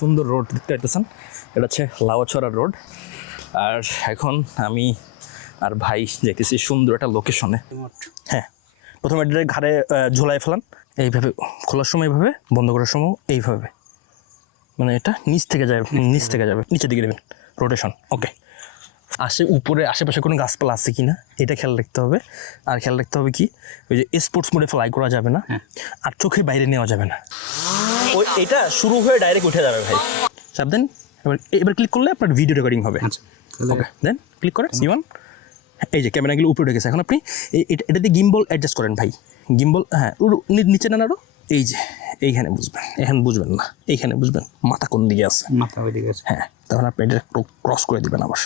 সুন্দর রোড দেখতে পাইতেছেন। এটা হচ্ছে লাওয়াছড়া রোড। আর এখন আমি আর ভাই যাইতেছি সুন্দর একটা লোকেশনে হ্যাঁ প্রথমে এটা ঘাড়ে ঝোলায় ফেলান। এইভাবে খোলার সময় এইভাবে বন্ধ করার সময় এইভাবে। মানে এটা নিচ থেকে যাবে নিচ থেকে যাবে। নিচের দিকে নেবেন রোটেশন ওকে আশে উপরে আশেপাশে কোনো গাছপালা আছে কি না এটা খেয়াল রাখতে হবে। আর খেয়াল রাখতে হবে কি ওই যে স্পোর্টস মোডে ফ্লাই করা যাবে না। আর চোখে বাইরে নেওয়া যাবে না। ওই এটা শুরু হয়ে ডাইরেক্ট উঠে যাবে ভাই। সাবধান এবার এবার ক্লিক করলে আপনার ভিডিও রেকর্ডিং হবে। ওকে দেন ক্লিক করেন ইওয়ান এই যে ক্যামেরাগুলো উপরে উঠে গেছে এখন আপনি এই- এটা এটা দিয়ে গিম্বল অ্যাডজাস্ট করেন ভাই। গিম্বল হ্যাঁ নিচে নেন আরও এই যে এইখানে বুঝবেন এখানে বুঝবেন না এইখানে বুঝবেন মাথা কোন দিকে আছে। মাথা ওই দিকে আছে। হ্যাঁ তখন আপনি এটা একটু ক্রস করে দিবেন আবার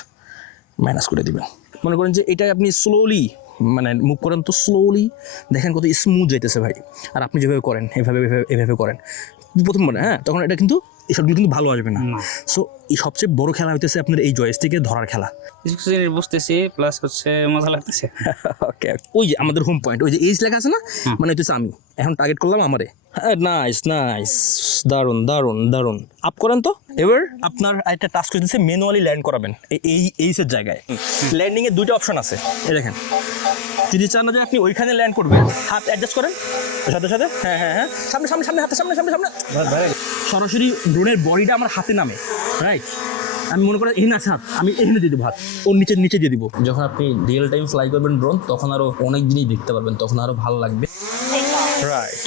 মাইনাস করে দিবেন। মনে করেন যে এটা আপনি স্লোলি মানে মুভ করেন তো স্লোলি দেখেন কত স্মুথ যাইতেছে ভাই। আর আপনি যেভাবে করেন এভাবে এভাবে করেন। প্রথম মানে হ্যাঁ তখন এটা কিন্তু এসবগুলো কিন্তু ভালো আসবে না। সো এই সবচেয়ে বড় খেলা হইতেছে আপনার এই জয়স্টিকে ধরার খেলা। কিছু জিনিস বুঝতেছি প্লাস হচ্ছে মজা লাগতেছে। ওকে ওই যে আমাদের হোম পয়েন্ট ওই যে এইজ লেখা আছে না? মানে হইতেছে আমি। এখন টার্গেট করলাম আমারে। হ্যাঁ নাইস নাইস দারুণ দারুণ দারুণ আপ করেন তো। এবার আপনার একটা টাস্ক হইতেছে ম্যানুয়ালি ল্যান্ড করাবেন। এই- এই এইসের জায়গায়। ল্যান্ডিং এর দুইটা অপশন আছে। এই দেখেন। যদি চান না যে আপনি ওইখানে ল্যান্ড করবেন। হাত অ্যাডজাস্ট করেন। সাথে সাথে? হ্যাঁ হ্যাঁ হ্যাঁ। সামনে সামনে সামনে হাতের সামনে সামনে সামনে। সরাসরি ড্রোনের বডিটা আমার হাতে নামে রাইট আমি মনে করি এখানে আছে হাত আমি এখানে দিয়ে দেবো হাত। ওর নিচে নিচে দিয়ে দিব। যখন আপনি রিয়েল টাইম ফ্লাই করবেন ড্রোন তখন আরও অনেক জিনিস দেখতে পারবেন তখন আরও ভালো লাগবে। রাইট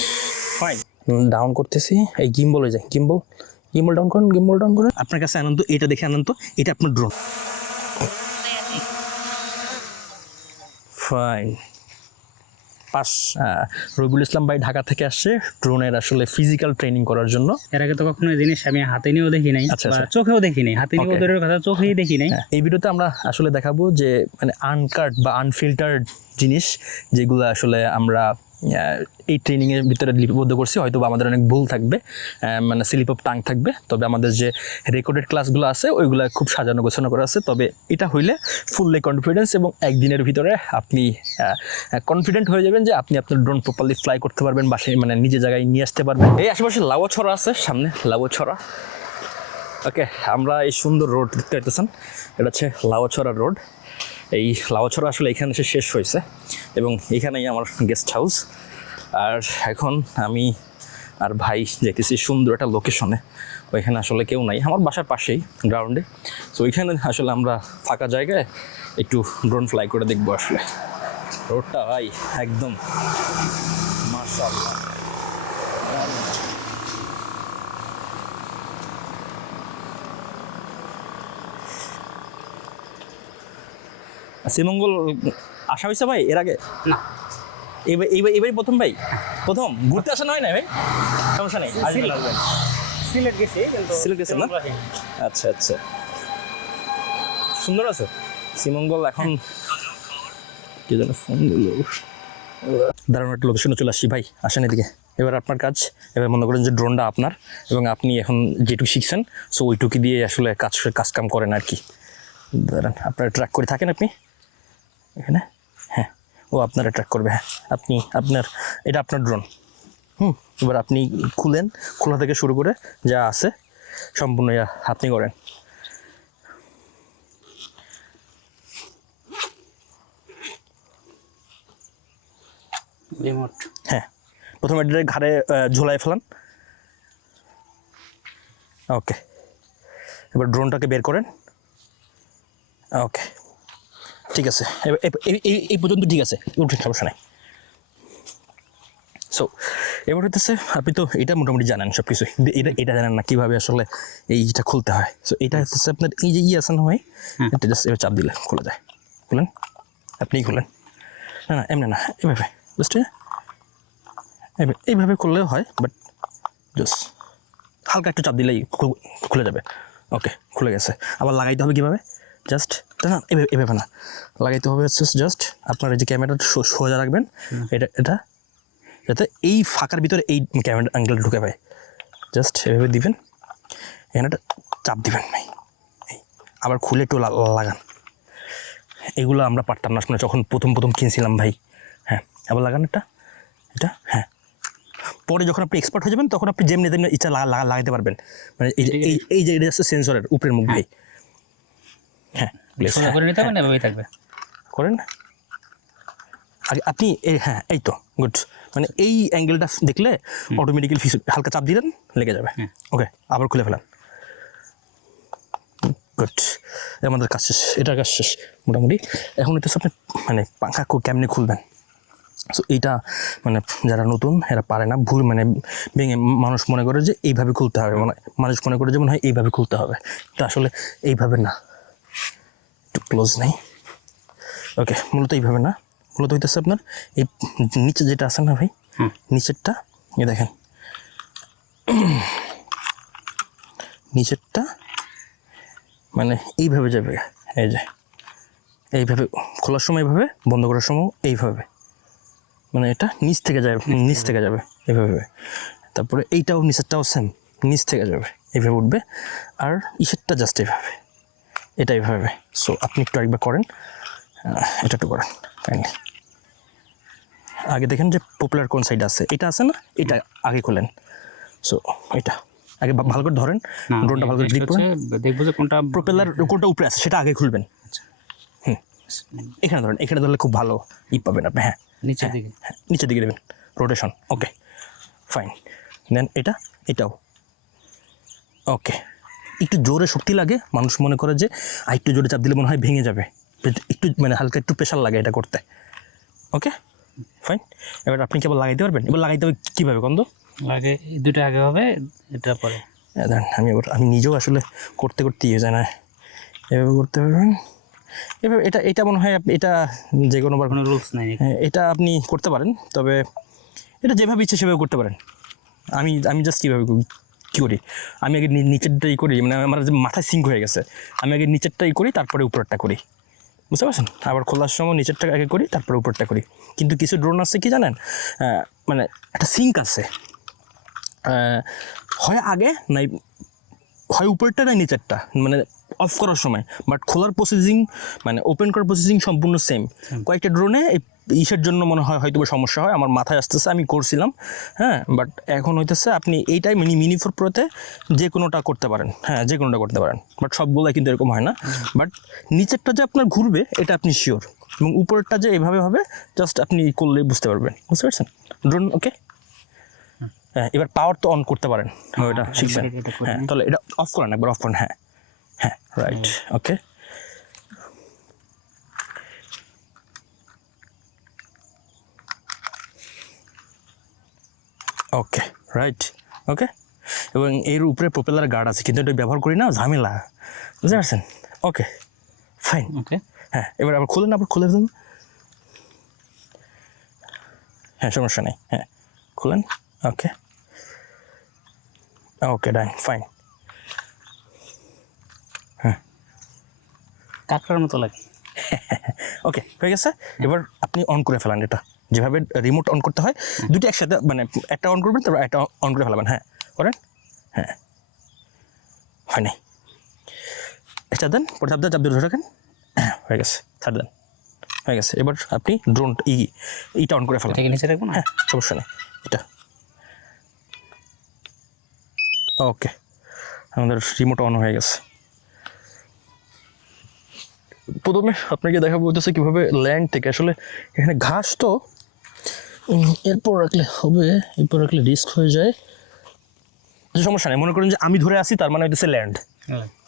ফাইন ডাউন করতেছি। এই গিম্বল হয়ে যায় গিম্বল গিম্বল ডাউন করেন গিম্বল ডাউন করেন। আপনার কাছে আনন্দ এটা দেখে আনন্দ এটা আপনার drone fine pass Rabiul Islam ভাই ঢাকা থেকে আসছে ড্রোনের আসলে ফিজিক্যাল ট্রেনিং করার জন্য এর আগে তো কখনো এই জিনিস আমি হাতে নিয়েও দেখি নাই আচ্ছা, আচ্ছা। চোখেও দেখি নাই হাতে নিয়েও. দূরের কথা চোখেই দেখি নাই হ্যাঁ, এই ভিডিওতে আমরা আসলে দেখাবো যে মানে আনকাট বা আনফিল্টার্ড জিনিস যেগুলো আসলে আমরা এই ট্রেনিংয়ের ভিতরে লিপিবদ্ধ করছি হয়তো আমাদের অনেক ভুল থাকবে মানে স্লিপ অফ টাং থাকবে, তবে আমাদের যে রেকর্ডেড ক্লাসগুলো আছে, ওইগুলো খুব সাজানো গোছানো করা আছে, তবে এটা হইলে ফুললি কনফিডেন্স এবং একদিনের ভিতরে আপনি কনফিডেন্ট হয়ে যাবেন যে আপনি আপনার ড্রোন প্রপারলি ফ্লাই করতে পারবেন বা মানে নিজের জায়গায় নিয়ে আসতে পারবেন। এই আশেপাশে লাও ছড়া আছে, সামনে লাও ছড়া। ওকে আমরা এই সুন্দর রোড দেখতে পাইতেছেন, এটা হচ্ছে লাওয়াছড়া রোড এই লাওয়াছড়া আসলে এখানে এসে শেষ হয়েছে এবং এখানেই আমার গেস্ট হাউস আর এখন আমি আর ভাই যাইতেছি সুন্দর একটা লোকেশনে ওইখানে আসলে কেউ নাই, আমার বাসার পাশেই গ্রাউন্ডে তো ওইখানে আসলে আমরা ফাঁকা জায়গায় একটু ড্রোন ফ্লাই করে দেখব আসলে। রোডটা ভাই একদম মার্শাল্লাহ শ্রীমঙ্গল আসা হয়েছে ভাই এর আগে? না। এইবার এইবার এবারই প্রথম ভাই? প্রথম? ঘুরতে আসা নয় না ভাই? সমস্যা নেই। সিলেট। গেছি কিন্তু সিলেট গেছেন না? আচ্ছা আচ্ছা। সুন্দর আছে? শ্রীমঙ্গল এখন কে যেন ফোন দিল। দারুণ একটা লোকেশনে চলে আসছি ভাই। আসেন এদিকে। এবার আপনার কাজ। এবার মনে করেন যে ড্রোনটা আপনার এবং আপনি এখন যেটুকু শিখছেন সো ওইটুকু দিয়ে আসলে কাজ কাজ কাম করেন আর কি। দাঁড়ান আপনারা ট্র্যাক করে থাকেন আপনি। এখানে? হ্যাঁ। ও আপনারা ট্র্যাক করবে হ্যাঁ। আপনি আপনার এটা আপনার ড্রোন হুম এবার আপনি খুলেন খোলা থেকে শুরু করে যা আছে সম্পূর্ণ ইয়া আপনি করেন। হ্যাঁ। প্রথমে এটা ঘাড়ে ঝোলায় ফেলান। ওকে। এবার ড্রোনটাকে বের করেন। ওকে। ঠিক আছে। এবার এই- পর্যন্ত ঠিক আছে উঠে সমস্যা নাই। সো এবার হতেছে আপনি তো এটা মোটামুটি জানেন সব কিছু এটা এটা জানেন না কীভাবে আসলে এইটা খুলতে হয়। সো এটা হচ্ছে আপনার এই যে ই আছে না হয় এটা জাস্ট এবার চাপ দিলে খোলা যায়। খুলেন? আপনিই খুলেন। না না এমনি না এভাবে বুঝতে এইভাবে- এইভাবে করলেও হয় বাট জাস্ট হালকা একটু চাপ দিলেই খুলে যাবে। ওকে খুলে গেছে। আবার লাগাইতে হবে কীভাবে? জাস্ট না এভাবে এভাবে না। লাগাইতে হবে হচ্ছে জাস্ট আপনার এই যে ক্যামেরাটা সোজা রাখবেন এটা এটা যাতে এই ফাঁকার ভিতরে এই ক্যামেরা অ্যাঙ্গেল ঢুকে পায়। জাস্ট এভাবে দিবেন এখানে একটা চাপ দিবেন ভাই এই আবার খুলে একটু লাগান। এগুলো আমরা পারতাম না শুনে যখন প্রথম প্রথম কিনছিলাম ভাই। হ্যাঁ আবার লাগান এটা এটা হ্যাঁ। পরে যখন আপনি এক্সপার্ট হয়ে যাবেন তখন আপনি যেমনি তেমনি ইচ্ছা লাগা- লাগা- লাগাতে পারবেন। মানে এই যে- এই এই যে এটা হচ্ছে সেন্সরের উপরের মুখ ভাই। হ্যাঁ। সোজা হ্যাঁ, করে নিতে হবে না? এভাবেই থাকবে? করেন আগে আপনি এই হ্যাঁ এই তো গুড মানে এই অ্যাঙ্গেলটা দেখলে অটোমেটিক্যালি হালকা চাপ দিলেন লেগে যাবে। হ্যাঁ। ওকে আবার খুলে ফেলান। গুড আমাদের কাজ শেষ। এটার কাজ শেষ মোটামুটি। এখন হইতেছে আপনি মানে পাখা কেমনে খুলবেন? সো এইটা মানে যারা নতুন এরা পারে না। ভুল মানে ভেঙে মানুষ মনে করে যে এইভাবে খুলতে হবে। মানে মানুষ মনে করে যে মনে হয় এইভাবে খুলতে হবে। তো আসলে এইভাবে না। একটু ক্লোজ নেই। ওকে মূলত এইভাবে না। মূলত হইতেছে আপনার এই নিচে যেটা আছে না ভাই। নিচেরটা এই দেখেন। নিচেরটা মানে এইভাবে যাবে এই যে। এইভাবে খোলার সময় এইভাবে বন্ধ করার সময় এইভাবে। মানে এটা নিচ থেকে যাবে নিচ থেকে যাবে এইভাবে। তারপরে এইটাও নিচেরটাও সেম নিচ থেকে যাবে এইভাবে উঠবে। আর ইসেরটা জাস্ট এইভাবে। এটা এইভাবে সো আপনি একটু আরেকবার করেন। এটা একটু করেন কাইন্ডলি আগে দেখেন যে পপুলার কোন সাইড আছে। এটা আছে না? এটা আগে খোলেন। সো এটা। আগে ভালো করে ধরেন। ড্রোনটা ভালো করে করেন। হচ্ছে দেখব যে কোনটা প্রপেলার কোনটা উপরে আছে সেটা আগে খুলবেন। হুম। এখানে ধরেন এখানে ধরলে খুব ভালো ই পাবেন আপনি হ্যাঁ। নিচের দিকে। হ্যাঁ নিচের দিকে দেবেন। রোটেশন ওকে ফাইন দেন এটা এটাও। ওকে একটু জোরে শক্তি লাগে মানুষ মনে করে যে আর একটু জোরে চাপ দিলে মনে হয় ভেঙে যাবে। একটু মানে হালকা একটু প্রেশার লাগে এটা করতে। ওকে ফাইন এবার আপনি কেবল লাগাইতে পারবেন? এবার লাগাইতে হবে কীভাবে কন্দ? আগে এই দুটো আগে হবে এটা পরে। দাঁড়ান আমি এবার আমি নিজেও আসলে করতে করতে ইয়ে যায় না। এভাবে করতে পারবেন? এভাবে এটা এটা মনে হয় এটা যে কোনোবার কোনো রুলস নাই হ্যাঁ, এটা আপনি করতে পারেন তবে এটা যেভাবে ইচ্ছে সেভাবে করতে পারেন। আমি আমি জাস্ট কীভাবে করি- কী করি আমি আগে নি- নিচেরটাই করি মানে আমার যে মাথায় সিঙ্ক হয়ে গেছে। আমি আগে নিচেরটাই করি তারপরে উপরেরটা করি। বুঝতে পারছেন? আবার খোলার সময় নিচেরটা আগে করি তারপরে উপরটা করি। কিন্তু কিছু ড্রোন আছে কি জানেন? মানে একটা সিঙ্ক আছে। হয় আগে নাই হয় উপরটা না নিচেরটা মানে অফ করার সময়। বাট খোলার প্রসেসিং মানে ওপেন করার প্রসেসিং সম্পূর্ণ সেম কয়েকটা ড্রোনে ইসের জন্য মনে হয় হয়তো সমস্যা হয়। আমার মাথায় আসতেছে আমি করছিলাম হ্যাঁ? বাট এখন হইতেছে আপনি এইটাই মিনি মিনি ফোর প্রোতে যে কোনোটা করতে পারেন। হ্যাঁ যে কোনোটা করতে পারেন। বাট সবগুলাই কিন্তু এরকম হয় না। বাট নিচেরটা যে আপনার ঘুরবে এটা আপনি শিওর এবং উপরেরটা যে এভাবে হবে জাস্ট আপনি করলে বুঝতে পারবেন। বুঝতে পারছেন? ড্রোন ওকে হ্যাঁ এবার পাওয়ার তো অন করতে পারেন। ওইটা শিখছেন এটা করে হ্যাঁ তাহলে এটা অফ করেন একবার অফ করেন। হ্যাঁ হ্যাঁ right okay okay right okay এবং এর উপরে প্রপেলার গার্ড আছে কিন্তু এটা ব্যবহার করি না ঝামেলা। বুঝতে পারছেন? ওকে ফাইন ওকে হ্যাঁ এবার আবার খুলেন আবার খুলে দেন হ্যাঁ সমস্যা নেই হ্যাঁ খুলেন। ওকে ওকে ডান ফাইন হ্যাঁ। কাঁকড়ার মতো লাগে। ওকে হয়ে গেছে? এবার আপনি অন করে ফেলান এটা। যেভাবে রিমোট অন করতে হয় দুটো একসাথে মানে একটা অন করবেন তারপর একটা অন করে ফেলাবেন হ্যাঁ করেন? হ্যাঁ হয় নাই। এটা দেন পরে চাপ দেন চাপ দিয়ে ধরে রাখেন হ্যাঁ হয়ে গেছে ছাড় দেন হয়ে গেছে। এবার আপনি ড্রোন ই ইটা অন করে ফেলান। নিচে রাখবেন হ্যাঁ সমস্যা নেই এটা। ওকে আমাদের রিমোট অন হয়ে গেছে। প্রথমে আপনাকে দেখাবো হচ্ছে কীভাবে ল্যান্ড থেকে আসলে এখানে ঘাস তো এরপর রাখলে হবে এরপর রাখলে রিস্ক হয়ে যায়। যে সমস্যা নেই মনে করেন যে আমি ধরে আছি তার মানে হইতেছে ল্যান্ড।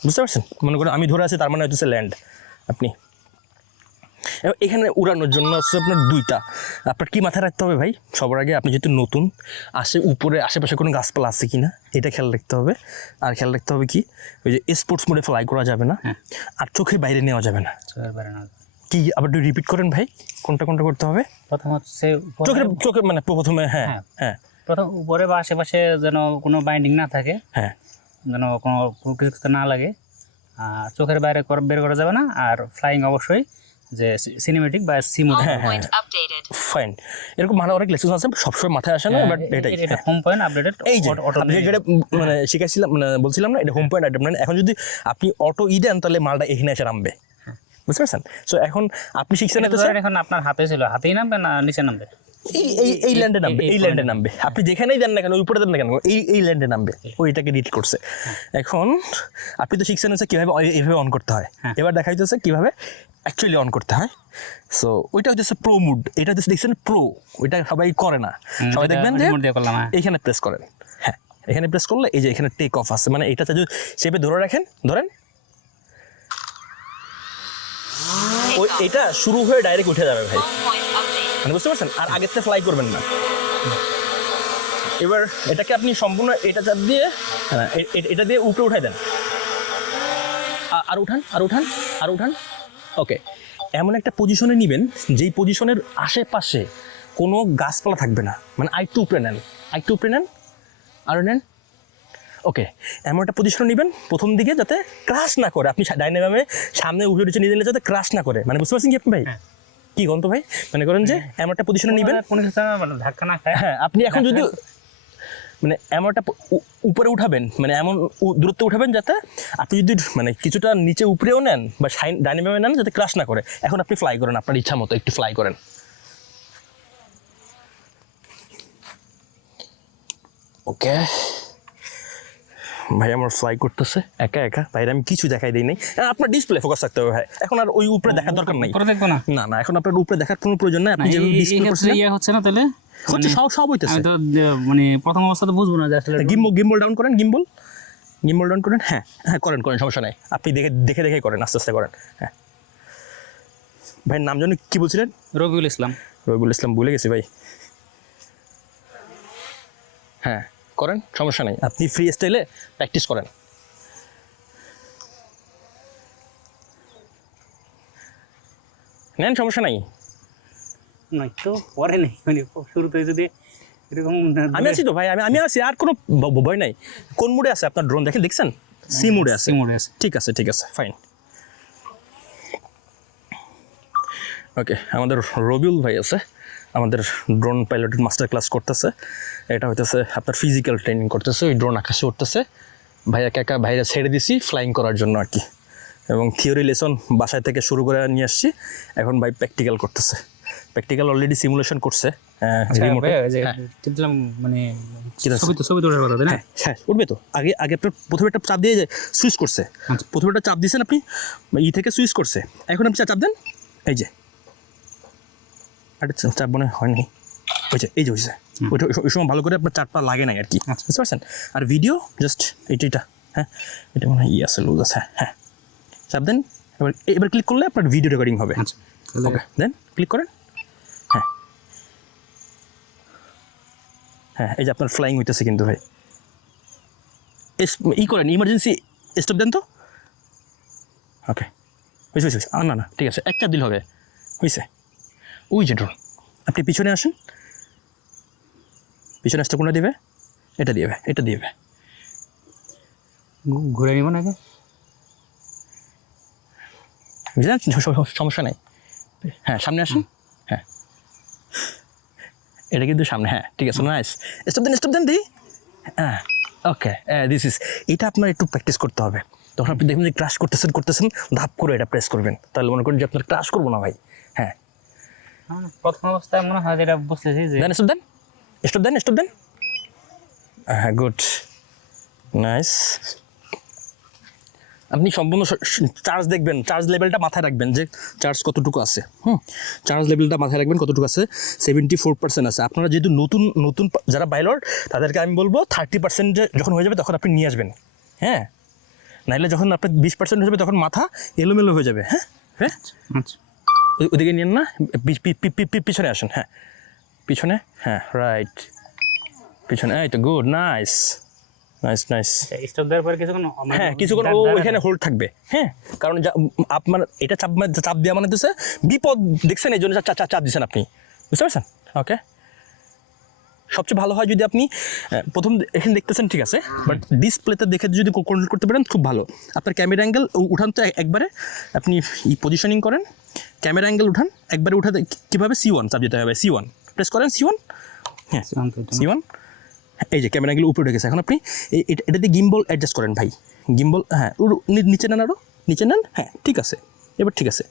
বুঝতে পারছেন? মনে করেন আমি ধরে আছি তার মানে হচ্ছে ল্যান্ড আপনি। এখানে উড়ানোর জন্য হচ্ছে আপনার দুইটা। আপনার কি মাথায় রাখতে হবে ভাই? সবার আগে আপনি যেহেতু নতুন আসে উপরে আশেপাশে কোনো গাছপালা আছে কি না এটা খেয়াল রাখতে হবে। আর খেয়াল রাখতে হবে কি? ওই যে স্পোর্টস মোডে ফ্লাই করা যাবে না হ্যাঁ। আর চোখের বাইরে নেওয়া যাবে না। চোখের বাইরে না। কি আবার একটু রিপিট করেন ভাই কোনটা কোনটা করতে হবে? প্রথম হচ্ছে চোখের চোখে মানে প্রথমে হ্যাঁ হ্যাঁ। হ্যাঁ। প্রথম উপরে বা আশেপাশে যেন কোনো বাইন্ডিং না থাকে হ্যাঁ। যেন কোনো কিছু না লাগে আর চোখের বাইরে বের করা যাবে না আর ফ্লাইং অবশ্যই যে সিনেমেটিক বা সিমোড হ্যাঁ হ্যাঁ ফাইন এরকম মানে অনেক লেসন আছে সবসময় মাথায় আসে না বাট এটাই এটা হ্যাঁ। হোম পয়েন্ট আপডেটেড এই যে যেটা মানে শিখাইছিলাম মানে বলছিলাম না এটা হোম পয়েন্ট আইটেম এখন যদি আপনি অটো ই দেন তাহলে মালটা এখানে এসে নামবে। বুঝতে পারছেন? সো এখন আপনি শিখছেন এখন আপনার হাতে ছিল হাতেই নামবে না নিচে নামবে? এই এই এই ল্যান্ডে নামবে এই ল্যান্ডে নামবে। আপনি যেখানেই দেন না কেন উপরে দেন না কেন এই এই ল্যান্ডে নামবে ওইটাকে ডিট করছে। এখন আপনি তো শিখছেন হচ্ছে কীভাবে এইভাবে অন করতে হয়। হ্যাঁ। এবার দেখা যাচ্ছে কীভাবে অ্যাকচুয়ালি অন করতে হয়। সো ওইটা হচ্ছে প্রো মুড এটা হচ্ছে দেখছেন প্রো ওইটা সবাই করে না। সবাই দেখবেন যে হ্যাঁ। এইখানে প্রেস করেন। হ্যাঁ এখানে প্রেস করলে এই যে এখানে টেক অফ আছে। মানে এটা যদি চেপে ধরে রাখেন ধরেন ওই এটা শুরু হয়ে ডাইরেক্ট উঠে যাবে ভাই। মানে বুঝতে পারছেন? আর আগের থেকে ফ্লাই করবেন না। এবার এটাকে আপনি সম্পূর্ণ এটা চাপ দিয়ে হ্যাঁ এটা দিয়ে উপরে উঠাই দেন। আর উঠান আর উঠান আর উঠান। ওকে। এমন একটা পজিশনে নেবেন, যেই পজিশনের আশেপাশে কোনো গাছপালা থাকবে না। মানে আরেকটু উপরে নেন। আরেকটু উপরে নেন আরও নেন। ওকে এমন একটা পজিশন নেবেন প্রথম দিকে যাতে ক্রাশ না করে। আপনি ডাইনামে সামনে উঠে উঠে নিয়ে দিলে যাতে ক্রাশ না করে। মানে বুঝতে পারছেন কি আপনি ভাই? হ্যাঁ। কি গন্ত ভাই? মানে করেন যে এমন একটা পজিশনে নেবেন। ধাক্কা না হ্যাঁ আপনি এখন যদি মানে এমন একটা উপরে উঠাবেন মানে এমন দূরত্বে উঠাবেন যাতে আপনি যদি মানে কিছুটা নিচে উপরেও নেন বা সাইন ডাইনামে নেন যাতে ক্রাশ না করে। এখন আপনি ফ্লাই করেন আপনার ইচ্ছা মতো একটু ফ্লাই করেন। ওকে ভাই আমার ফ্লাই করতেছে একা একা বাইরে আমি কিছু দেখাই দিই নাই। আপনার ডিসপ্লে ফোকাস রাখতে হবে ভাই। এখন আর ওই উপরে দেখার দরকার নাই। দেখব না? না না এখন আপনার উপরে দেখার কোনো প্রয়োজন নাই। আপনি যেভাবে ডিসপ্লে করছিলেন ইয়ে হচ্ছে না তাহলে? হচ্ছে সব সব হইতেছে। তো মানে প্রথম অবস্থাতে বুঝব না যে আসলে গিম্বল গিম্বল ডাউন করেন গিম্বল। গিম্বল ডাউন করেন হ্যাঁ হ্যাঁ করেন করেন সমস্যা নাই। আপনি দেখে দেখে দেখে করেন আস্তে আস্তে করেন হ্যাঁ। ভাই নাম জানি কি বলছিলেন? রবিউল ইসলাম। রবিউল ইসলাম ভুলে গেছি ভাই। হ্যাঁ। করেন সমস্যা নাই। আপনি ফ্রি স্টাইলে প্র্যাকটিস করেন। নেন সমস্যা নাই। নয় তো পরে নেই। মানে শুরুতে যদি এরকম আমি আছি তো ভাই আমি আমি আছি আর কোনো ভয় নাই। কোন মুডে আছে আপনার ড্রোন দেখেন দেখছেন? সি মুডে আছে। মোড়ে আছে। ঠিক আছে ঠিক আছে ফাইন ওকে আমাদের রবিউল ভাই আছে। আমাদের ড্রোন পাইলটের মাস্টার ক্লাস করতেছে। এটা হইতেছে আপনার ফিজিক্যাল ট্রেনিং করতেছে ওই ড্রোন আকাশে উঠতেছে। ভাইয়াকে একা ভাইরা ছেড়ে দিছি ফ্লাইং করার জন্য আর কি। এবং থিওরি লেসন বাসায় থেকে শুরু করে নিয়ে আসছি। এখন ভাই প্র্যাকটিক্যাল করতেছে। প্র্যাকটিক্যাল অলরেডি সিমুলেশন করছে। ভাইয়া, যে হ্যাঁ। মানে হ্যাঁ হ্যাঁ উঠবে তো। আগে আগে আপনার প্রথমে একটা চাপ দিয়ে সুইচ করছে। আচ্ছা। প্রথমে একটা চাপ দিয়েছেন আপনি ই থেকে সুইচ করছে। এখন আপনি চাপ দেন এই যে। চা- চাপ মনে হয় নাই ওই যে এই যে হয়েছে ওইটা ওই- সময় ভালো করে আপনার চারপা লাগে নাই আর কি। আচ্ছা। বুঝতে পারছেন? আর ভিডিও জাস্ট এইটা এটা হ্যাঁ? এটা মনে হয় ই আছে লুজ আছে হ্যাঁ। হ্যাঁ চাপ দেন এবার এবার ক্লিক করলে আপনার ভিডিও রেকর্ডিং হবে। আচ্ছা ওকে দেন ক্লিক করেন। হ্যাঁ। হ্যাঁ এই যে আপনার ফ্লাইং হইতেছে কিন্তু ভাই। ই করেন ইমার্জেন্সি স্টপ দেন তো। ওকে হয়েছে। আর না না ঠিক আছে একটা দিল হবে। হয়েছে ওই যে ড্রোন আপনি পিছনে আসেন। পিছনে আসতে কোনটা দিবে? এটা দিবে এটা দিবে। ঘুরে নিব নাকি? বুঝলেন সমস্যা নেই। হ্যাঁ সামনে আসুন। হ্যাঁ। এটা কিন্তু সামনে হ্যাঁ ঠিক আছে nice stop then stop then দি। হ্যাঁ ওকে দিস ইস এটা আপনার একটু প্র্যাকটিস করতে হবে। তখন আপনি দেখবেন যে ক্রাশ করতেছেন করতেছেন ধাপ করে এটা প্রেস করবেন। তাহলে মনে করেন যে আপনার ক্রাশ করব না ভাই। হ্যাঁ, প্রথম অবস্থায় মনে হয় যেটা বুঝতেছি যে then stop then stop then stop then হ্যাঁ গুড নাইস আপনি সম্পূর্ণ চার্জ দেখবেন চার্জ লেভেলটা মাথায় রাখবেন যে চার্জ কতটুকু আছে। হুম? চার্জ লেভেলটা মাথায় রাখবেন কতটুকু আছে? সেভেন্টি ফোর পার্সেন্ট আছে। আপনারা যেহেতু নতুন নতুন যারা বাইলর তাদেরকে আমি বলব থার্টি পার্সেন্টে যখন হয়ে যাবে তখন আপনি নিয়ে আসবেন। হ্যাঁ? নাইলে যখন আপনার বিশ পার্সেন্ট হয়ে যাবে তখন মাথা এলোমেলো হয়ে যাবে। হ্যাঁ? হ্যাঁ? আচ্ছা ওই- ওদিকে নিন না পি- পি- পি- পি- পি- পিছনে আসেন হ্যাঁ। পিছনে হ্যাঁ রাইট পিছনে এই তো good nice nice nice stop দেওয়ার পরে কিছুক্ষণ মানে হ্যাঁ কিছুক্ষণ ও ওইখানে হোল্ড থাকবে হ্যাঁ। কারণ যা- আপনার এটা চাপ চাপ দেওয়া মানে হচ্ছে বিপদ দেখছেন এই জন্য চাপ দিচ্ছেন আপনি। বুঝতে পারছেন? ওকে সবচেয়ে ভালো হয় যদি আপনি প্রথম এখানে দেখতেছেন ঠিক আছে? বাট ডিসপ্লেতে দেখে যদি কন্ট্রোল করতে পারেন খুব ভালো। আপনার ক্যামেরা অ্যাঙ্গেল উঠান তো একবারে আপনি ই পজিশনিং করেন। ক্যামেরা অ্যাঙ্গেল উঠান একবারে উঠাতে কীভাবে? সি ওয়ান দিতে হবে সি ওয়ান প্রেস করেন সি ওয়ান হ্যাঁ। সি ওয়ান এই যে ক্যামেরাগুলো উপরে উঠে গেছে। এখন আপনি এটা দিয়ে গিম্বল অ্যাডজাস্ট করেন ভাই। গিম্বল হ্যাঁ নিচে নেন আরও নিচে নেন হ্যাঁ ঠিক আছে। এবার ঠিক আছে।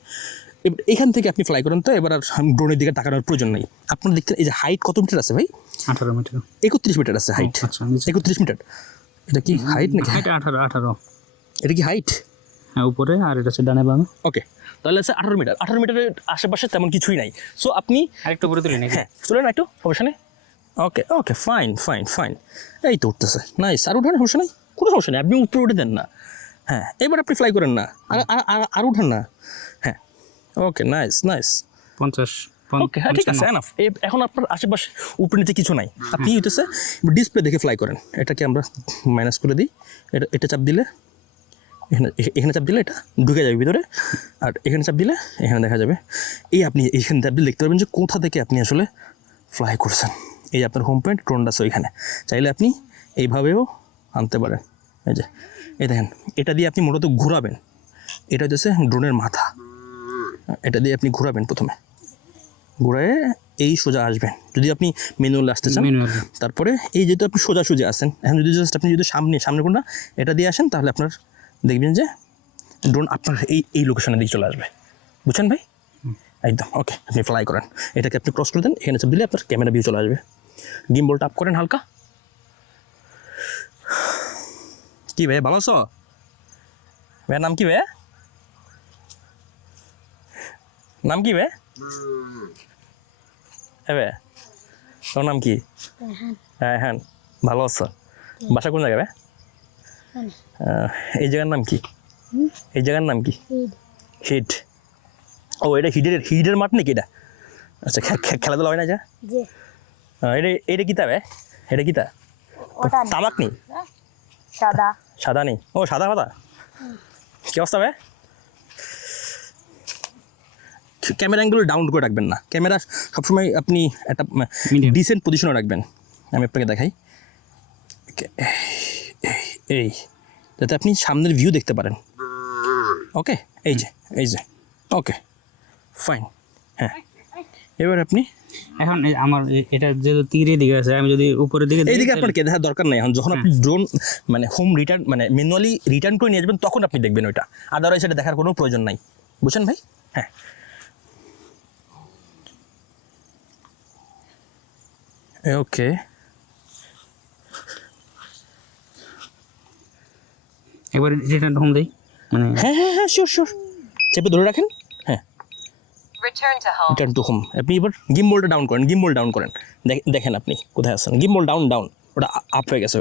এবার এখান থেকে আপনি ফ্লাই করেন তো এবার আর ড্রোনের দিকে তাকানোর প্রয়োজন নেই। আপনার দেখতে এই যে হাইট কত মিটার আছে ভাই? আঠারো মিটার একত্রিশ মিটার আছে হাইট আচ্ছা একত্রিশ মিটার এটা কি হাইট নাকি? হাইট আঠারো আঠারো। এটা কি হাইট হ্যাঁ উপরে আর এটা হচ্ছে ডানে বামে। ওকে তাহলে আছে আঠারো মিটার। আঠারো মিটারের আশেপাশে তেমন কিছুই নাই। সো আপনি আরেকটু উপরে তুলি হ্যাঁ চলে না একটু সমস্যা নেই okay okay fine fine fine এই তো উঠতেছে। নাইস আর উঠান সমস্যা নেই? কোনো সমস্যা নেই। আপনি উপরে উঠে দেন না। হ্যাঁ এবার আপনি ফ্লাই করেন না। আর আর- আর আর উঠান না। হ্যাঁ। ওকে নাইস নাইস পঞ্চাশ ওকে হ্যাঁ ঠিক আছে এনাফ এখন আপনার আশেপাশে উপরে নিচে কিছু নাই। আপনি হইতেছে ডিসপ্লে দেখে ফ্লাই করেন। এটাকে আমরা মাইনাস করে দিই। এটা এটা চাপ দিলে এখানে এখানে চাপ দিলে এটা ঢুকে যাবে ভিতরে। আর এখানে চাপ দিলে এখানে দেখা যাবে। এই আপনি এখানে চাপ দিলে দেখতে পারবেন যে কোথা থেকে আপনি আসলে ফ্লাই করছেন। এই আপনার হোম পয়েন্ট ড্রোনটা ওইখানে। চাইলে আপনি এইভাবেও আনতে পারেন। এই যে এই দেখেন এটা দিয়ে আপনি মূলত ঘোরাবেন। এটা হচ্ছে ড্রোনের মাথা। এটা দিয়ে আপনি ঘোরাবেন প্রথমে। ঘুরে এই সোজা আসবেন। যদি আপনি ম্যানুয়াল আসতে চান তারপরে এই যেহেতু আপনি সোজা সোজা আসেন এখন যদি জাস্ট আপনি যদি সামনে সামনে কোনটা এটা দিয়ে আসেন তাহলে আপনার দেখবেন যে ড্রোন আপনার এই এই লোকেশনের দিকে চলে আসবে। বুঝছেন ভাই? একদম ওকে আপনি ফ্লাই করেন। এটাকে আপনি ক্রস করে দেন এখানে চাপ দিলে আপনার ক্যামেরা ভিউ চলে আসবে। গিম্বল আপ করেন হালকা। কি ভাই ভালো আছো? ভাইয়ের নাম কি ভাই? নাম কি ভাই? হ্যাঁ তোর নাম কি? হ্যাঁ হ্যাঁ ভালো আছো? বাসা কোন জায়গায় বে? এই জায়গার নাম কি? এই জায়গার নাম কি? হিট ও এটা হিটের হিটের মাঠ নাকি এটা? আচ্ছা খেলাধুলা হয় না যা? এটা এটা কিতা বে এটা কিতা তামাক নেই? সাদা। সাদা নেই। ও সাদা সাদা কি অবস্থা বে ক্যামেরা অ্যাঙ্গুলো ডাউন করে রাখবেন না। ক্যামেরা সবসময় আপনি একটা। ডিসেন্ট পজিশনে রাখবেন। আমি আপনাকে দেখাই। এই, যাতে আপনি সামনের ভিউ দেখতে পারেন। ওকে এই যে এই যে। ওকে ফাইন হ্যাঁ। এবার আপনি? এখন আমার এটা যেহেতু তীরের দিকে আছে আমি যদি উপরের দিকে এইদিকে আপনার কে? দেখার দরকার নেই। এখন যখন আপনি ড্রোন মানে হোম রিটার্ন মানে ম্যানুয়ালি রিটার্ন করে নিয়ে আসবেন তখন আপনি দেখবেন ওইটা। আদারওয়াইজ সেটা দেখার কোনো প্রয়োজন নাই। বুঝছেন ভাই? হ্যাঁ। ওকে একবার রিটার্ন হোম দেই মানে হ্যাঁ হ্যাঁ হ্যাঁ শিওর শিওর চেপে ধরে রাখেন। হ্যাঁ. রিটার্ন টু হোম আপনি এবার গিম্বলটা ডাউন করেন গিম্বল ডাউন করেন। দেখেন আপনি কোথায় আছেন। গিম্বল ডাউন ডাউন ওটা আপ হয়ে গেছে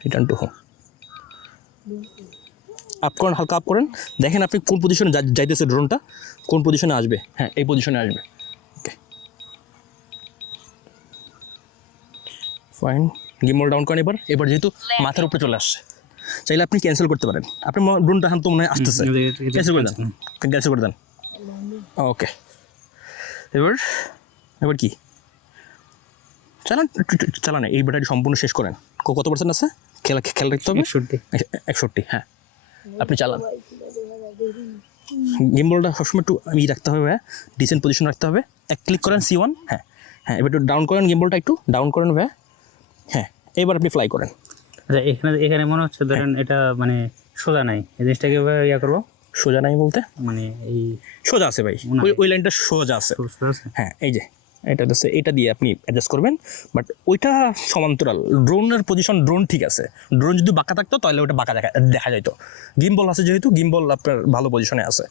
রিটার্ন টু হোম আপ করেন হালকা আপ করেন। দেখেন আপনি কোন পজিশনে যাইতেছে ড্রোনটা কোন পজিশনে আসবে। হ্যাঁ এই পজিশনে আসবে। ওকে ফাইন গিম্বল ডাউন করেন এবার। এবার যেহেতু মাথার উপরে চলে আসছে। চাইলে আপনি ক্যান্সেল করতে পারেন। আপনি ড্রোনটা তো মনে হয় আসতেছে। ক্যান্সেল করে দেন। ক্যান্সেল করে দেন। ওকে এবার এবার কি? চালান চালান। এই ব্যাটারি সম্পূর্ণ শেষ করেন। কত পার্সেন্ট আছে? খেলা খেয়াল রাখতে হবে? একষট্টি। একষট্টি হ্যাঁ। আপনি চালান। গিম্বলটা সবসময় একটু ই রাখতে হবে ভাইয়া। ডিসেন্ট পজিশন রাখতে হবে। এক ক্লিক করেন সি ওয়ান হ্যাঁ। হ্যাঁ এবার একটু ডাউন করেন গেম গিম্বলটা একটু ডাউন করেন ভাইয়া। হ্যাঁ এবার আপনি ফ্লাই করেন। আচ্ছা এখানে এখানে মনে হচ্ছে ধরেন এটা মানে সোজা নাই। এই জিনিসটা কীভাবে ইয়া করব? সোজা নাই বলতে? মানে এই সোজা আছে ভাই। ওই ওই লাইনটা সোজা আছে। সোজা আছে? হ্যাঁ এই যে এটা হচ্ছে এটা দিয়ে আপনি অ্যাডজাস্ট করবেন। বাট ওইটা সমান্তরাল। ড্রোনের পজিশন ড্রোন ঠিক আছে। ড্রোন যদি বাঁকা থাকতো তাহলে ওটা বাঁকা দেখা দেখা যাইতো। গিম্বল আছে যেহেতু গিম্বল আপনার ভালো পজিশনে আছে।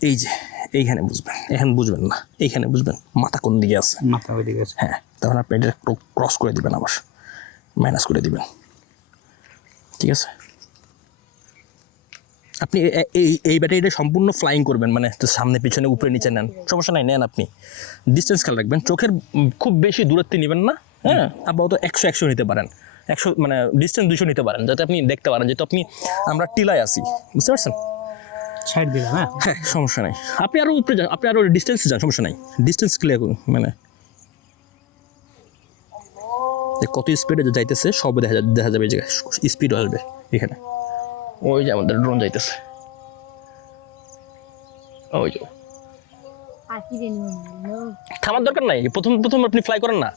এই যে এইখানে বুঝবেন। এখানে বুঝবেন না। এইখানে বুঝবেন মাথা কোন দিকে আছে? মাথা ওই দিকে আছে। হ্যাঁ তখন আপনি এটা ক্রস করে দিবেন আবার। মাইনাস করে দিবেন। ঠিক আছে? আপনি এই এই ব্যাটারিটা সম্পূর্ণ ফ্লাইং করবেন মানে তো সামনে পিছনে উপরে নিচে নেন। সমস্যা নাই নেন আপনি। ডিস্টেন্স খেয়াল রাখবেন। চোখের খুব বেশি দূরত্বে নেবেন না হ্যাঁ? আপাতত একশো একশো নিতে পারেন। একশো মানে ডিস্টেন্স দুশো নিতে পারেন যাতে আপনি দেখতে পারেন যেহেতু আপনি আমরা টিলায় আসি বুঝতে পারছেন? সাইড দিকে হ্যাঁ? হ্যাঁ সমস্যা নাই। আপনি আরও উপরে যান আপনি আরও ডিস্টেন্সে যান সমস্যা নাই। ডিস্টেন্স ক্লিয়ার করুন মানে কত স্পিডে যাইতেছে সব দেখা যাবে দেখা যাবে এই জায়গায় স্পিড আসবে এখানে। ওই যে আমাদের ড্রোন যাইতেছে। ওই যে। থামার দরকার নাই প্রথম প্রথম আপনি ফ্লাই করেন না।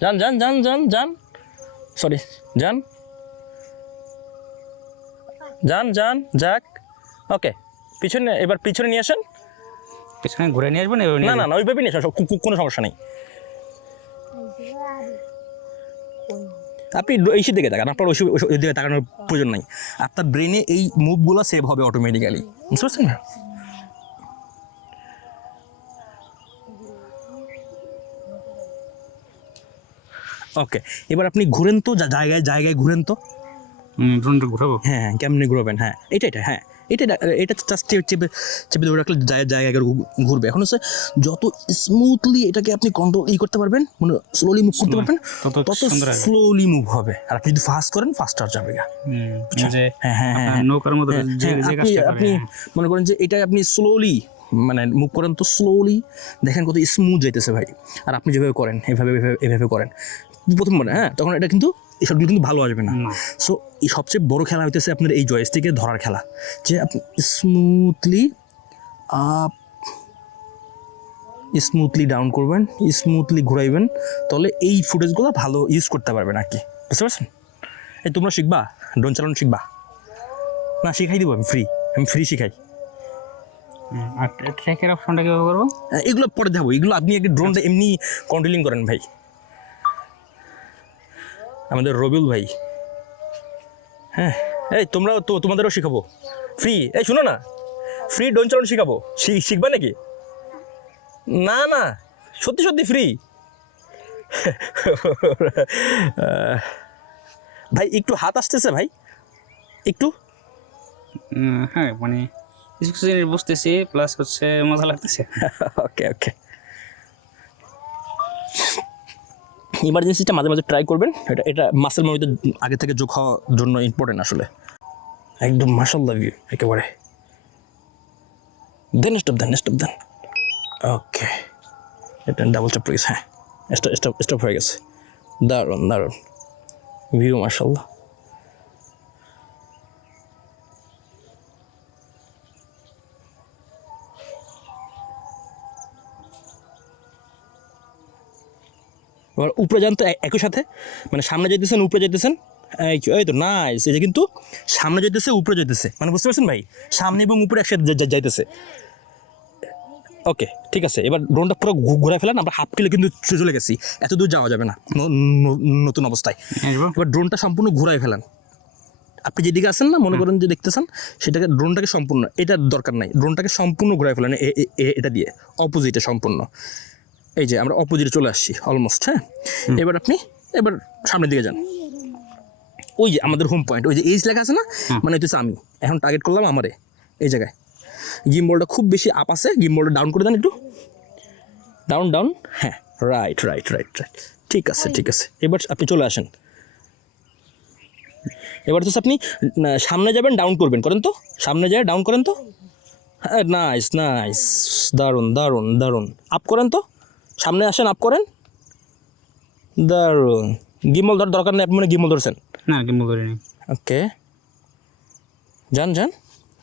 যান যান যান যান যান। সরি যান। যান যান যাক। ওকে পিছনে এবার পিছনে নিয়ে আসেন। পিছনে ঘুরে নিয়ে আসবেন না না না ওইভাবে নিয়ে আসেন কোনো সমস্যা নেই। আপনি এই দিকে তাকান আপনার ওই ওই দিকে তাকানোর প্রয়োজন নাই। আপনার ব্রেনে এই মুভগুলো সেভ হবে অটোমেটিক্যালি বুঝতে পারছেন না? ওকে এবার আপনি ঘুরেন তো জায়গায় জায়গায় ঘুরেন তো। ড্রোনটা ঘুরাবো? হ্যাঁ হ্যাঁ কেমনি ঘুরাবেন? হ্যাঁ এটা এটা হ্যাঁ। এটা এটা জাস্ট চেপে চেপে ধরে রাখলে জায়গায় ঘুরবে। এখন হচ্ছে যত স্মুথলি এটাকে আপনি কন্ট্রোল ই করতে পারবেন মানে স্লোলি মুভ করতে পারবেন তত। স্লোলি মুভ হবে। আর আপনি যদি ফাস্ট করেন ফাস্টার যাবে গা। হ্যাঁ হ্যাঁ হ্যাঁ নৌকার মতো হ্যাঁ, যে হ্যাঁ, যে আপনি হ্যাঁ। মনে করেন যে এটা আপনি স্লোলি মানে মুভ করেন তো স্লোলি দেখেন কত স্মুথ যাইতেছে ভাই। আর আপনি যেভাবে করেন এভাবে এভাবে করেন। প্রথম মানে হ্যাঁ তখন এটা কিন্তু এসবগুলো কিন্তু ভালো আসবে না। সো এই সবচেয়ে বড় খেলা হইতেছে আপনার এই জয়স্টিকে ধরার খেলা। যে আপনি স্মুথলি আপ স্মুথলি ডাউন করবেন স্মুথলি ঘুরাইবেন তাহলে এই ফুটেজগুলো ভালো ইউজ করতে পারবেন আর কি। বুঝতে পারছেন? এই তোমরা শিখবা? ড্রোন চালানো শিখবা? না শিখাই দিব আমি ফ্রি আমি ফ্রি শিখাই। আর ট্র্যাকের অপশনটা কীভাবে করব? এগুলো পরে দেবো এগুলো আপনি আগে ড্রোনটা এমনি কন্ট্রোলিং করেন ভাই। আমাদের রবিউল ভাই। হ্যাঁ এই তোমরাও তো তোমাদেরও শিখাবো। ফ্রি এই শোনো না। ফ্রি ডোন চালানো শিখাবো। শিখবা নাকি? না না সত্যি সত্যি ফ্রি ভাই একটু হাত আসতেছে ভাই। একটু। হ্যাঁ মানে কিছু কিছু জিনিস বুঝতেছি প্লাস হচ্ছে মজা লাগতেছে। ওকে ওকে ইমার্জেন্সিটা মাঝে মাঝে ট্রাই করবেন। এটা এটা মাসেল মেমোরিতে আগে থেকে যোগ হওয়ার জন্য ইম্পর্টেন্ট আসলে। একদম মাসাল্লাহ ভিউ একেবারে। দেন স্টপ দেন স্টপ দেন ওকে এটা ডাবল চপ্প হয়ে গেছে হ্যাঁ। স্টপ স্টপ হয়ে গেছে। দারুণ দারুণ। ভিউ মাসাল্লাহ এবার উপরে যান তো একই সাথে। মানে সামনে যাইতেছেন উপরে যাইতেছেন। এই তো নাইস এই যে কিন্তু সামনে যাইতেছে উপরে যাইতেছে। মানে বুঝতে পারছেন ভাই? সামনে এবং উপরে একসাথে যাইতেছে। ওকে ঠিক আছে। এবার ড্রোনটা পুরো ঘু- ঘুরাই ফেলেন আমরা হাফ কিলো কিন্তু চলে গেছি। এত দূর যাওয়া যাবে না। ন- ন- নতুন অবস্থায়। এবার ড্রোনটা সম্পূর্ণ ঘুরাই ফেলেন। আপনি যেদিকে আছেন না মনে করেন যে দেখতেছেন সেটাকে ড্রোনটাকে সম্পূর্ণ এটার দরকার নাই। ড্রোনটাকে সম্পূর্ণ ঘুরাই ফেলেন এটা দিয়ে। অপোজিটে সম্পূর্ণ। এই যে আমরা অপোজিটে চলে আসছি অলমোস্ট হ্যাঁ? এবার আপনি এবার সামনের দিকে যান। ওই যে আমাদের হোম পয়েন্ট ওই যে এইজ লেখা আছে না? মানে হচ্ছে আমি। এখন টার্গেট করলাম আমারে এই জায়গায়। গিম্বলটা খুব বেশি আপ আছে গিম্বলটা ডাউন করে দেন একটু। ডাউন ডাউন হ্যাঁ রাইট রাইট রাইট রাইট ঠিক আছে ঠিক আছে। এবার আপনি চলে আসেন। এবার তো আপনি সামনে যাবেন ডাউন করবেন। করেন তো? সামনে যায় ডাউন করেন তো? হ্যাঁ নাইস নাইস দারুণ দারুণ দারুণ। আপ করেন তো? সামনে আসেন আপ করেন। দারুণ। গিম্বল ধর দরকার নেই আপনি মানে গিম্বল ধরছেন। না কিম্বল করিনি ওকে। যান যান।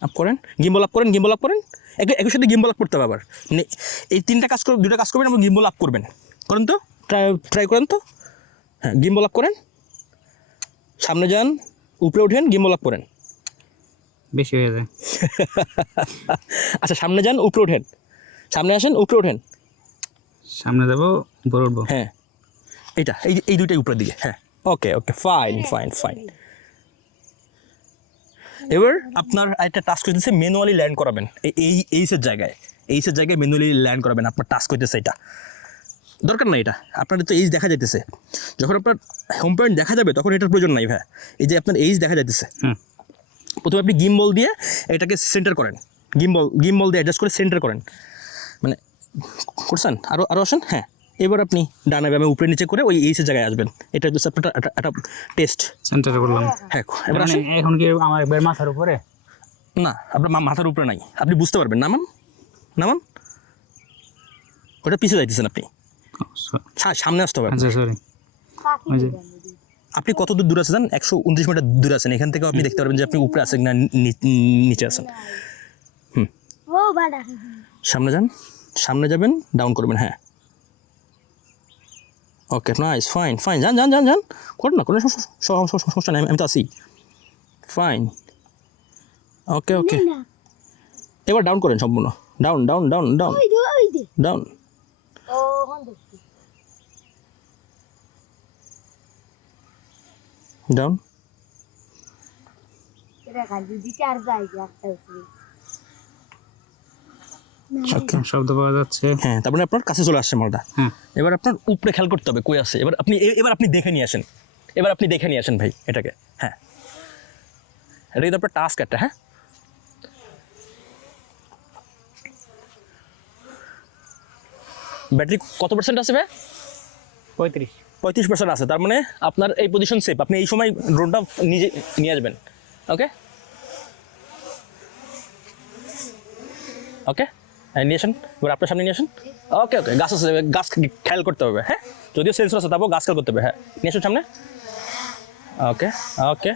আপ করেন। গিম্বল আপ করেন গিম্বল আপ করেন। একই একই সাথে গিম্বল আপ করতে হবে আবার। মানে এই তিনটা কাজ করে দুটা কাজ করবেন এবং গিম্বল আপ করবেন। করেন তো? ট্রাই ট্রাই করেন তো? হ্যাঁ গিম্বল আপ করেন। সামনে যান উপরে ওঠেন গিম্বল আপ করেন। বেশি হয়ে যায়। আচ্ছা সামনে যান উপরে ওঠেন সামনে আসেন উপরে ওঠেন সামনে যাব উপরে উঠবো। হ্যাঁ। এইটা এই এই দুইটাই উপরের দিকে হ্যাঁ। Okay okay fine fine fine এবার আপনার একটা টাস্ক হইতেছে ম্যানুয়ালি ল্যান্ড করাবেন। এই এই এইসের জায়গায় এইসের জায়গায় ম্যানুয়ালি ল্যান্ড করাবেন আপনার টাস্ক হইতেছে এটা। দরকার নাই এটা আপনার তো এইজ দেখা যাইতেছে। যখন আপনার হোম পয়েন্ট দেখা যাবে তখন এটার প্রয়োজন নাই ভাই। এই যে আপনার এইজ দেখা যাইতেছে। হুম। প্রথমে আপনি গিমবল দিয়ে এটাকে সেন্টার করেন। গিমবল গিমবল দিয়ে অ্যাডজাস্ট করে সেন্টার করেন। করছেন? আরও আরও আসেন? হ্যাঁ। এবার আপনি ডানা ব্যামে উপরে নিচে করে ওই এইসের জায়গায় আসবেন। এটা হচ্ছে আপনার একটা- একটা টেস্ট সেন্টারে করলাম। হ্যাঁ এবার মানে আসেন। এখন কি আমার একবার মাথার উপরে? না আপনার মা- মাথার উপরে নাই। আপনি বুঝতে পারবেন। নামান? নামান? ওটা পিছিয়ে যাইতেছেন আপনি। so- সা- সামনে আসতে হবে আচ্ছা আপনি কত দূর দূরে আছেন? একশো উনত্রিশ মিটার দূরে আছেন। এখান থেকে আপনি দেখতে পারবেন যে আপনি উপরে আছেন না নিচে আছেন। বাড়া। সামনে যান। সামনে যাবেন ডাউন করবেন হ্যাঁ। ওকে নাইস ফাইন ফাইন যান যান যান যান। করুন না কোনো সমস্যা নেই আমি- তো আছি। ফাইন ওকে ওকে এবার ডাউন করেন সম্পূর্ণ। Down down down down down down এটা খালি যদি চার যাই একটা উপরে শব্দ পাওয়া যাচ্ছে। হ্যাঁ তারপরে আপনার কাছে চলে আসছে মালটা। হ্যাঁ এবার আপনার উপরে খেয়াল করতে হবে কই আছে? এবার আপনি এবার আপনি দেখে নিয়ে আসেন। এবার আপনি দেখে নিয়ে আসেন ভাই এটাকে। হ্যাঁ। এটা কিন্তু আপনার টাস্ক একটা হ্যাঁ? ব্যাটারি কত পার্সেন্ট আছে ভাই? পঁয়ত্রিশ। পঁয়ত্রিশ পার্সেন্ট আছে তার মানে আপনার এই পজিশন সেফ আপনি এই সময় ড্রোনটা নিজে নিয়ে আসবেন। ওকে ওকে নিয়ে আসেন। এবার আপনার সামনে নিয়ে আসেন। ওকে ওকে গাছ আছে, গাছ খেয়াল করতে হবে হ্যাঁ? যদিও সেন্সর আছে, তারপর গাছ খেয়াল করতে হবে হ্যাঁ? নিয়ে আসুন সামনে। ওকে ওকে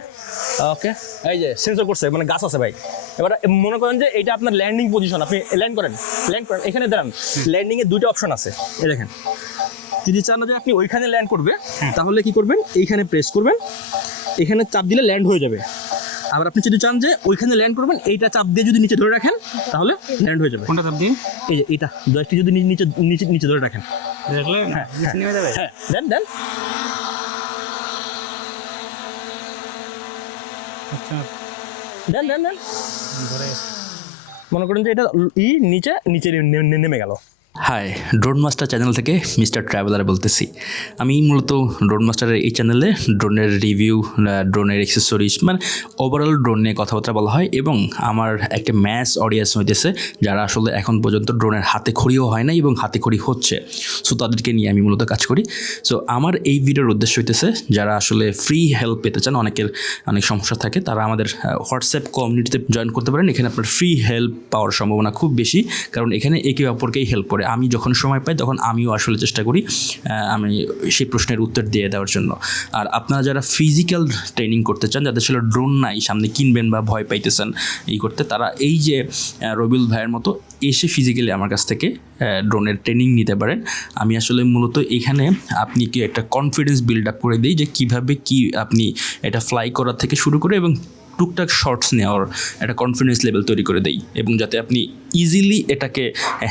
ওকে এই যে সেন্সর করছে মানে গাছ আছে ভাই। এবার মনে করেন যে এটা আপনার ল্যান্ডিং পজিশন আপনি ল্যান্ড করেন ল্যান্ড করেন, এখানে দাঁড়ান। ল্যান্ডিংয়ে দুটো অপশন আছে, এই দেখেন। যদি চান যে আপনি ওইখানে ল্যান্ড করবে, তাহলে কি করবেন? এইখানে প্রেস করবেন, এখানে চাপ দিলে ল্যান্ড হয়ে যাবে। আবার আপনি যদি চান যে ওইখানে ল্যান্ড করবেন এইটা চাপ দিয়ে যদি নিচে ধরে রাখেন তাহলে ল্যান্ড হয়ে যাবে। কোনটা চাপ দিয়ে? এই যে এটা জয়স্টিক যদি নিচে নিচে নিচে ধরে রাখেন। দেখলে হ্যাঁ নেমে যাবে? হ্যাঁ দেন দেন। আচ্ছা। দেন দেন দেন। মনে করেন যে এটা ই নিচে নিচে নেমে গেল। হাই ড্রোন মাস্টার চ্যানেল থেকে মিস্টার ট্রাভেলার বলতেছি। আমি মূলত ড্রোন মাস্টারের এই চ্যানেলে ড্রোনের রিভিউ ড্রোনের এক্সেসরিজ মানে ওভারঅল ড্রোন নিয়ে কথাবার্তা বলা হয় এবং আমার একটা ম্যাস অডিয়েন্স হইতেছে যারা আসলে এখন পর্যন্ত ড্রোনের হাতে খড়িও হয় না এবং হাতে খড়ি হচ্ছে। সো তাদেরকে নিয়ে আমি মূলত কাজ করি। সো আমার এই ভিডিওর উদ্দেশ্য হইতেছে যারা আসলে ফ্রি হেল্প পেতে চান, অনেকের অনেক সমস্যা থাকে, তারা আমাদের হোয়াটসঅ্যাপ কমিউনিটিতে জয়েন করতে পারেন। এখানে আপনার ফ্রি হেল্প পাওয়ার সম্ভাবনা খুব বেশি, কারণ এখানে একে অপরকেই হেল্প করে। আমি যখন সময় পাই, তখন আমিও আসলে চেষ্টা করি আমি সেই প্রশ্নের উত্তর দিয়ে দেওয়ার জন্য। আর আপনারা যারা ফিজিক্যাল ট্রেনিং করতে চান, যাদের ছিল ড্রোন নাই, সামনে কিনবেন বা ভয় পাইতেছেন এই করতে, তারা এই যে রবিউল ভাইয়ের মতো এসে ফিজিক্যালি আমার কাছ থেকে ড্রোনের ট্রেনিং নিতে পারেন। আমি আসলে মূলত এখানে আপনি কি একটা কনফিডেন্স বিল্ড আপ করে দিই যে কীভাবে কি আপনি এটা ফ্লাই করার থেকে শুরু করে এবং টুকটাক শর্টস নেওয়ার একটা কনফিডেন্স লেভেল তৈরি করে দেই। এবং যাতে আপনি ইজিলি এটাকে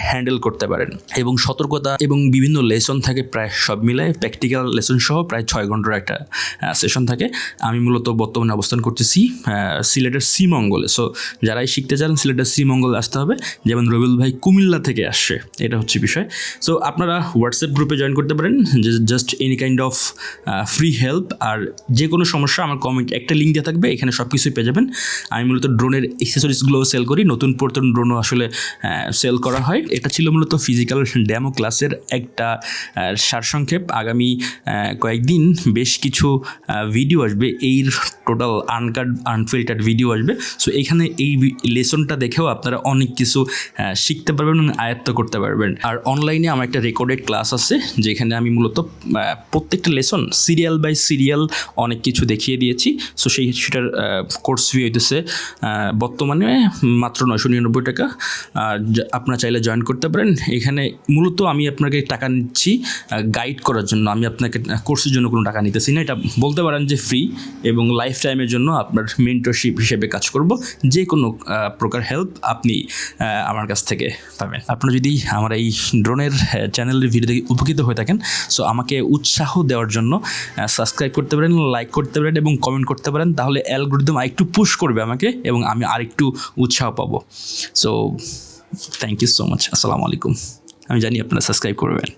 হ্যান্ডেল করতে পারেন। এবং সতর্কতা এবং বিভিন্ন লেসন থাকে প্রায় সব মিলায় প্র্যাকটিক্যাল লেসন সহ প্রায় ছয় ঘণ্টার একটা সেশন থাকে। আমি মূলত বর্তমানে অবস্থান করতেছি সিলেটের শ্রীমঙ্গলে। সো যারাই শিখতে চান, সিলেটের শ্রীমঙ্গলে আসতে হবে। যেমন রবিউল ভাই কুমিল্লা থেকে আসছে, এটা হচ্ছে বিষয়। সো আপনারা হোয়াটসঅ্যাপ গ্রুপে জয়েন করতে পারেন just any kind of free help আর যে কোনো সমস্যা আমার কমেন্ট একটা লিঙ্ক দেওয়া থাকবে, এখানে সব কিছুই পেয়ে যাবেন। আমি মূলত ড্রোনের অ্যাক্সেসরিজগুলো সেল করি। নতুন পুরাতন ড্রোনও আসলে সেল করা হয়। এটা ছিল মূলত ফিজিক্যাল ডেমো ক্লাসের একটা সারসংক্ষেপ। আগামী কয়েকদিন বেশ কিছু ভিডিও আসবে। এই টোটাল আনকাট আনফিল্টার্ড ভিডিও আসবে। সো এখানে এই লেসনটা দেখেও আপনারা অনেক কিছু শিখতে পারবেন এবং আয়ত্ত করতে পারবেন। আর অনলাইনে আমার একটা রেকর্ডেড ক্লাস আছে, যেখানে আমি মূলত প্রত্যেকটা লেসন সিরিয়াল বাই সিরিয়াল অনেক কিছু দেখিয়ে দিয়েছি। সো সেই, সেটার কোর্স ফি হইতেছে বর্তমানে মাত্র নয়শো নিরানব্বই টাকা। আপনারা চাইলে জয়েন করতে পারেন। এখানে মূলত আমি আপনাকে টাকা নিচ্ছি গাইড করার জন্য। আমি আপনাকে কোর্সের জন্য কোনো টাকা নিতেছি না। এটা বলতে পারেন যে ফ্রি এবং লাইফ টাইমের জন্য আপনার মেন্টরশিপ হিসেবে কাজ করব। যে কোনো প্রকার হেল্প আপনি আমার কাছ থেকে পাবেন। আপনারা যদি আমার এই ড্রোনের চ্যানেলের ভিডিও দেখে উপকৃত হয়ে থাকেন সো আমাকে উৎসাহ দেওয়ার জন্য সাবস্ক্রাইব করতে পারেন লাইক করতে পারেন এবং কমেন্ট করতে পারেন। তাহলে অ্যালগোরিদম আরেকটু পুশ করবে আমাকে এবং আমি আরেকটু উৎসাহ পাবো। So thank you so much আসসালামু আলাইকুম আমি জানি আপনারা সাবস্ক্রাইব করবেন।